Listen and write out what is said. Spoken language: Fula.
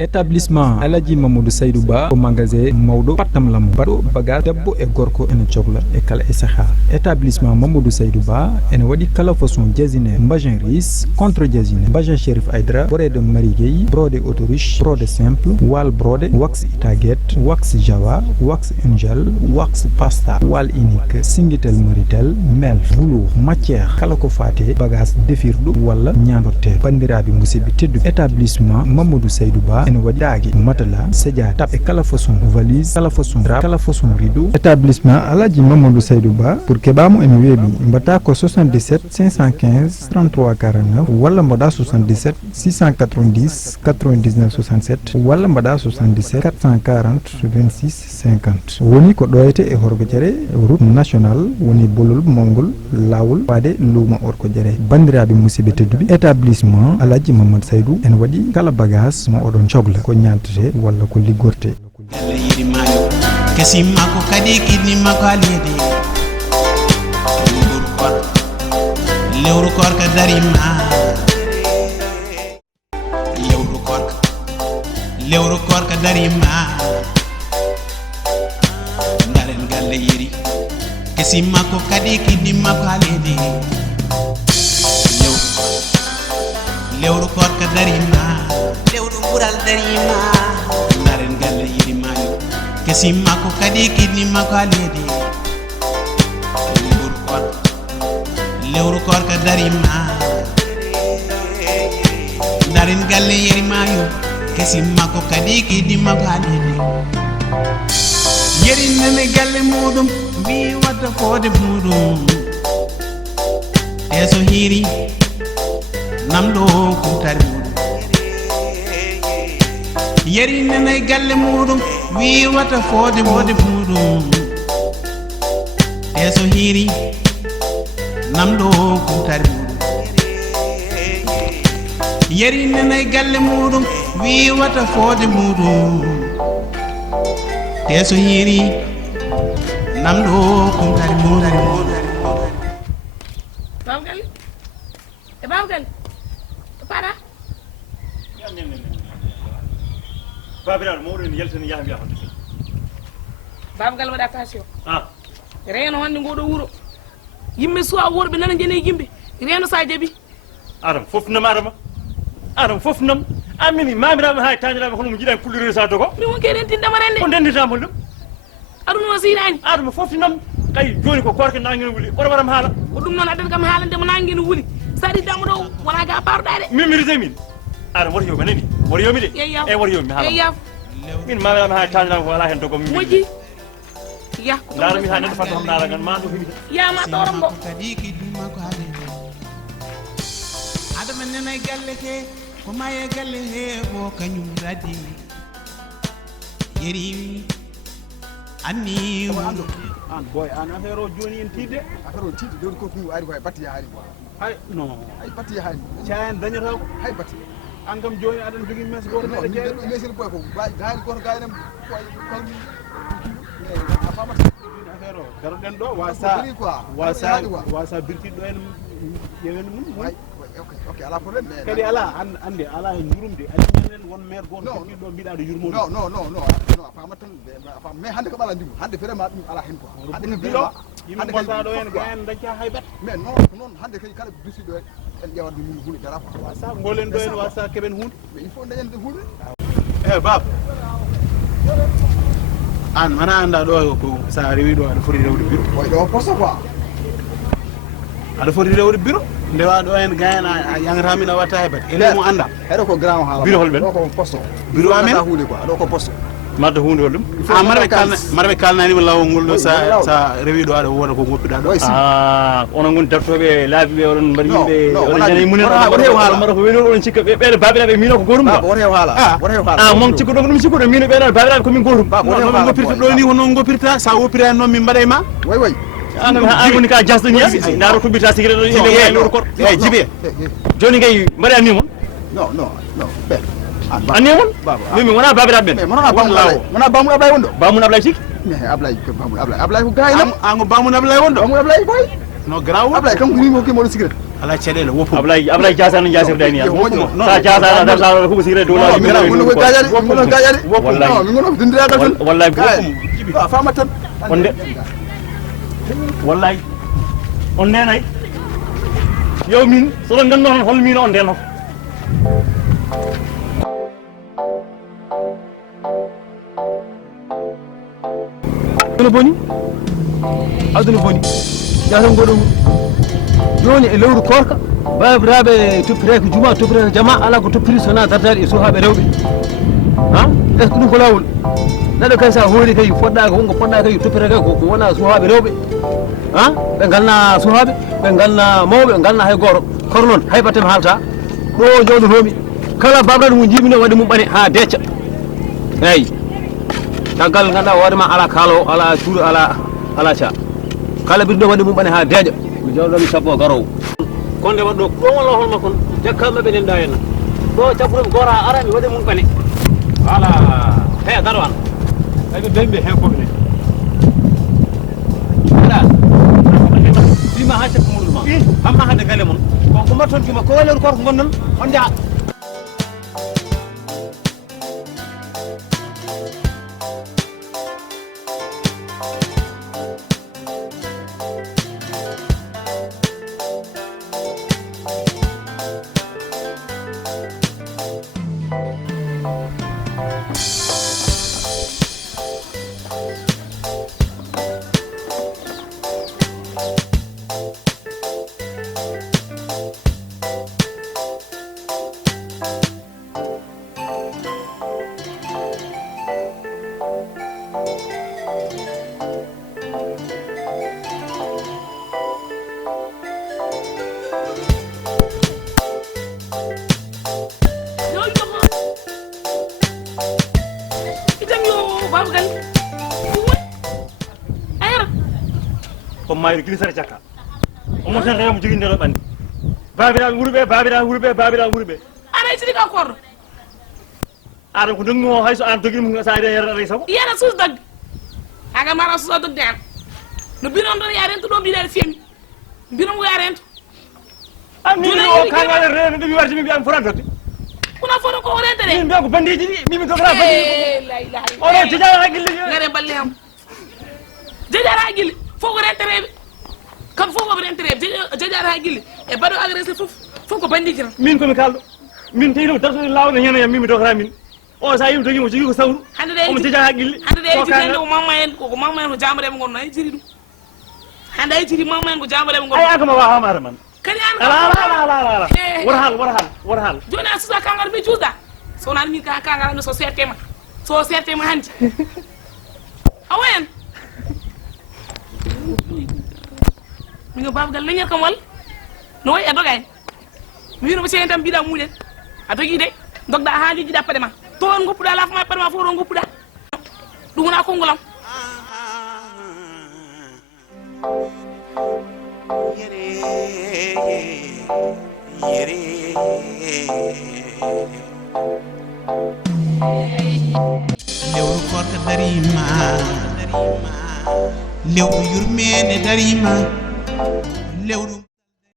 Établissement Aladji Mamadou Seydou Ba au magasin Maodo Patam Lam Bado Baga Debbo e Gorko en Chogla e Kala e Sahar. Établissement Mamadou Seydou Ba en wadi kala façon jazine mbagin ris contre jazine mbagin Chérif Aïdra brodé de Marigueil brodé autoriche brodé simple wal brodé wax itaguette wax java wax angel wax pasta wal unique singitel meritel mel velours matière kala ko faté bagage defirdu wala ñandote bandirabi musibi teddu établissement Mamadou Seydou Ba en wadagi matala sedia tap e kala façon valise kala façon drap kala façon rideau. Établissement Aladji Mamadou Seydou Ba pour kebamu en webi mbata ko 77 515 33 49 wala mbada 77 690 99 67 wala mbada 77 440 26 50 woni ko doyete e horgo jere route nationale woni bolol mongol lawol wade luma orko jere bandirabi musibe teddubi établissement Aladji Mamadou Seydou en wadi kala bagage mo odon chogla ko nyantete wala ko ligorte Diella yerimayo kesimako kadi kidnimako aliyede lewru korka darima lewru korka darima ndaren galle yeri kesimako kadi kidnimako aliyede lewru korka darima lewru bural darima ndaren galle yerimayo kesimako kadi kidnimako aliyede lewru korka darima ndaren galle yerimayo kesimako kadi kidnimako aliyede yeri nene galle mudum mi wata fode mudum eso hiri namdo kumtari mudum yeri nene galle mudum wi wata fode mudum eso hiri namdo kumtari mudum yeri nene galle mudum wi wata fode mudum eso hiri namdo kumtari mudum Babgal para Babirano mawɗo en yaltani yaha mbiya honde Babgal waɗa attention reeno hande ngoɗo wuuro yimɓe suwa worɓe nana jene yimɓe reeno sa jaabi adam fof nam adam fof nam amini mamiraɓe ha tañiraɓe hono mo jiiɗani pullirede sa dogo mi wonke rentindema rende ko ndenditama holɗum aɗum no sirani adama fof nam kay joni ko korke nanguene wuli oɗo waɗam haala ko ɗum noon addata kam haalande mo nanguene wuli sadi damo ɗo wona ga parɗa de min mi rite min adam woto yomi nani woto yomi de e woto yomi haala yaf min mamiraɓe ha tañiraɓe ko wala hen dogo moƴƴi ya dara mi ha neɗɗo fatta ham dara gan ma ɗo himita yama torom bo kadi kidnimako aliyede adama nene galle ke ko maye galle he ko kañum radi yeri anni wando an boy an affaire o joni en tidde affaire o tidde don ko fu ari ko batti hari hay non ay batti hari chaine dañata ko hay batti an kam joni adan jogi mes goto mede jeeɗo mesel boy ko gaari goto gaynam koy kalmi afama affaire o daro den do wasa birtiɗo en yewen mum ok ala problème kadi ala ande ala e jurumde adi ñanen won maire goto birtiɗo mbiɗa do yurmo non afama tan afama mais hande ko bala ndimu hande vraiment ɗum ala hen quoi hande ko bilo yimɓe gonta ɗo en gayen dañca hay bet mais non hande kadi kala birtiɗo en ƴewat mum hunde dara quoi wasa golen ɗo en wasa keɓen hunde mais il faut dañen hunde bab an mana anda ɗo ko sa rewi ɗo aɗa foti rewde biro oy ɗo poste quoi aɗa foti rewde biro ndewa ɗo en gayen a yangata min a watta hebat ele mo anda heɗo ko grand o haala biro holɓen ɗo ko poste biro amen hunde quoi ɗo ko poste madde hunde holɗum maraɓe kalnanima lawol ngol ɗo sa rewi ɗo aɗa woda ko goppiɗa ɗo onon goni dartoɓe laabi ɓe oɗon mbaɗa yimɓe oɗon jani munen mbaɗa ko weli oɗon cikka ɓeɗe babiraɓe mino ko gotum woto hew haala mon cikku ɗo ko ɗum cikku ɗo mino ɓeɗo babiraɓe komin gotum nomin goppirta ɗo ni hono goppirta sa woppirani noon min mbaɗa e ma way an woni ka jasɗo ñi daaro toɓɓita sigire ɗo ɓe lewru koɗo eyyi jibe joni kay mbaɗa anni mon non anni mon min wona babiraɓe ɓen wona bamoun Ablaye won ɗo bamoun Ablaye tigi Ablaye ko bamoun Ablaye ko gaynam an ko bamoun Ablaye won ɗo bamoun Ablaye boy no graw Ablaye kam ko mimo ke moɗo cigarette ala caɗele woppu ablay jasano jasirde ni sa jasana dar sa ko sire do la mi ngono gajade mi ngono dindiragal tan wallahi jibi fama tan on de wallahi on nenay yow min so lan ganno hol min on den aduna boni jasam goɗo joni e lewru korka babiraɓe toppire ko juma toppire ko jama ala ko toppiri sona dardade e suhaɓe rewɓe ha est ce que ɗum ko lawol neɗɗo kay sa hoori kay poɗɗa ko wonko poɗɗa kay toppire kay ko wona suhaɓe rewɓe ha ɓe galna suhaɓe ɓe galna mawɓe ɓe galna hay goto kono noon hay battemi haalta ɗo jooɗotomi kala babraɗo mo jibino waɗi mum ɓane ha decca eyyi caggal ganduɗa hoorema ala kaalowo ala cuuɗo ala ca kala birɗo waɗi mum ɓane ha deeƴa mi jawɗomi sappo garowo konde waɗɗo ɗo walla holma kon jakkalɓe ɓe nenda henna ɗo cappuɗomi goto ha ara mi waɗi mum ɓane voilà he garo an ayɓe bemɓe hen koɓe ne aɗa wima ha cappu muɗum ma hamma hande galle mon ko mbattonkima ko walewru korko gonnon on jaaha ko mayri glisare jakka o mo tan rewmo joginde ɗo ɓandi babiraɓe wurɓe ana sidi ka korɗo aɗa ko dogmi o hayso an doguimo sa ari yerata ray sago yiyata suus dogde aga mara suusa dogde an no binon ɗon ya rento ɗo mbiɗaɗe femi binon ko ya rento min o kangale reno ɗumi warti mi mbiyami fota dogde kuna foto ko rente de min mbiya ko bandiji ɗi mimi dogata bandiji la ilaha oɗo jejara haqqille ngare balle ham jejara haqqille fof ko rentereɓe kam fof koɓe rentereɓe jejara haqqille e baɗo agressé fof ko bandiji tan min komi kalɗo min tawi dartoɗe lawne henayam mimi dogata min o sa yimi doguimo jogui ko sawru omo jejara haqqille hande de jitende ko mamma en koko mamma en ko jambareɓe gonno ay jiri ɗum hande ay jiri mamma en ko jambareɓe gonno ay akama wawamata man kadi an ala wor hal joni a susa kangal mi juusɗa so wonani min ka kangal so sertema hande a wayan min babagal leñel kam walla no wayi a doga en mi wino mo sehen tan mbiɗa muuɗen a dogui de dogɗa ha jojjiɗa paɗe ma toon goppuɗa lafma paɗe ma fof ɗon goppuɗa ɗum wona kongolam lewru korka darima lewru yurmede darima lewru